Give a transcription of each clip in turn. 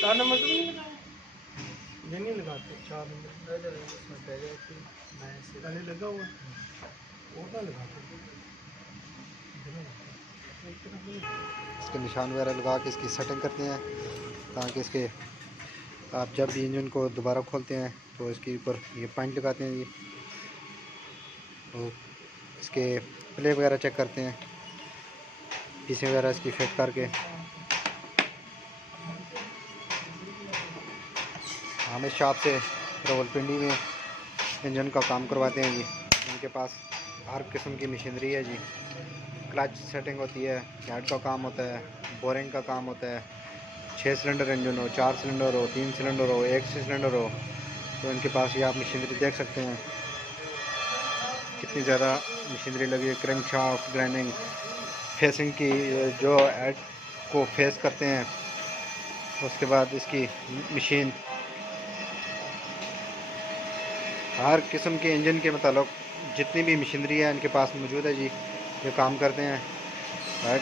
4 number तो नहीं लगाया, ये नहीं लगाते 4 नंबर उसमें पह जाती है, पहले लगा हुआ वो ना लगाते। इसके निशान वगैरह लगा के इसकी सेटिंग करते हैं ताकि इसके आप जब भी इंजन को दोबारा खोलते हैं तो इसके ऊपर ये पॉइंट लगाते हैं। ये तो इसके प्ले वगैरह चेक करते हैं, पीसें वगैरह इसकी फिट करके हम इस शॉप से रावलपिंडी में इंजन का काम करवाते हैं जी। इनके पास हर किस्म की मशीनरी है जी। क्लच सेटिंग होती है, हेड का काम होता है, बोरिंग का काम होता है, 6 सिलेंडर इंजन हो, 4 सिलेंडर हो, 3 सिलेंडर हो, 1 सिलेंडर हो, तो इनके पास ये आप मशीनरी देख सकते हैं कितनी ज़्यादा मशीनरी लगी है। क्रैंक शाफ्ट, ग्राइंडिंग, फेसिंग की जो हेड को फेस करते हैं, उसके बाद इसकी मशीन हर किस्म के इंजन के मतलब जितनी भी मशीनरी है इनके पास मौजूद है जी। ये काम करते हैं। हेड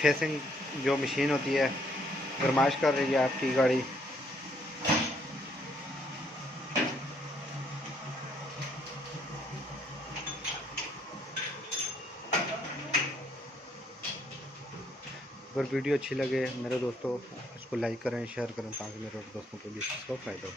फेसिंग जो मशीन होती है फरमाइश कर रही है आपकी गाड़ी, अगर वीडियो अच्छी लगे मेरे दोस्तों इसको लाइक करें, शेयर करें ताकि मेरे दोस्तों को भी इसका फ़ायदा हो।